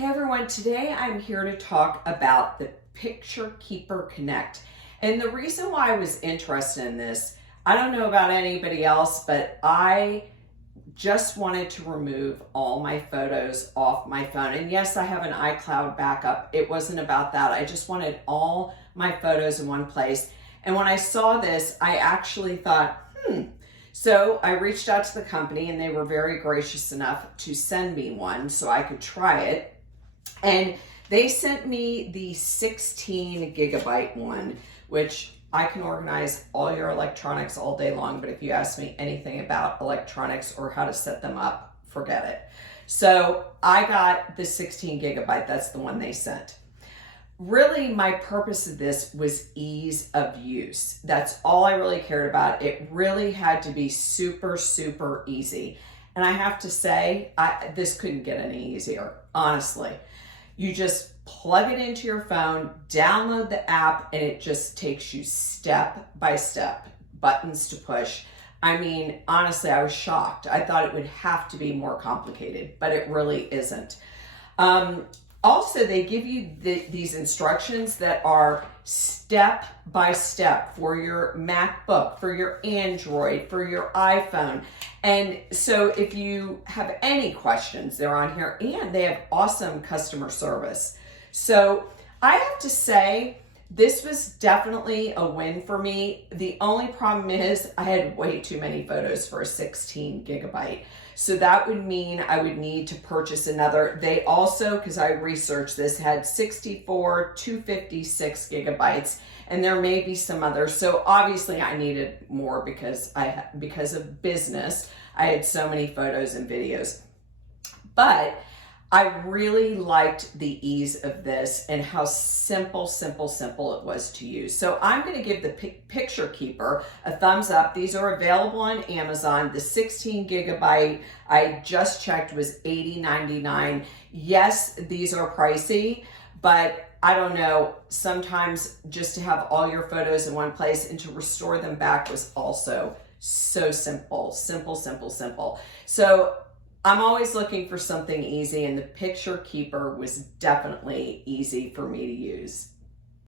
Hey everyone, today I'm here to talk about the Picture Keeper Connect. And the reason why I was interested in this, I don't know about anybody else, but I just wanted to remove all my photos off my phone. And yes, I have an iCloud backup. It wasn't about that. I just wanted all my photos in one place. And when I saw this, I actually thought, So I reached out to the company and they were very gracious enough to send me one so I could try it. And they sent me the 16 gigabyte one, which I can organize all your electronics all day long. But if you ask me anything about electronics or how to set them up, forget it. So I got the 16 gigabyte. That's the one they sent. Really, my purpose of this was ease of use. That's all I really cared about. It really had to be super, super easy. And I have to say, this couldn't get any easier, honestly. You just plug it into your phone, download the app, and it just takes you step by step, buttons to push. I mean, honestly, I was shocked. I thought it would have to be more complicated, but it really isn't. Also, they give you these instructions that are step by step for your MacBook, for your Android, for your iPhone. And so if you have any questions, they're on here, and they have awesome customer service. So I have to say, this was definitely a win for me. The only problem is I had way too many photos for a 16 gigabyte. So that would mean I would need to purchase another. They also, because I researched this, had 64, 256 gigabytes, and there may be some others. So obviously I needed more because of business. I had so many photos and videos. But I really liked the ease of this and how simple it was to use. So I'm going to give the Picture Keeper a thumbs up. These are available on Amazon. The 16 gigabyte, I just checked, was $80.99. Yes, these are pricey, but I don't know, sometimes just to have all your photos in one place and to restore them back was also so simple. So I'm always looking for something easy, and the Picture Keeper was definitely easy for me to use.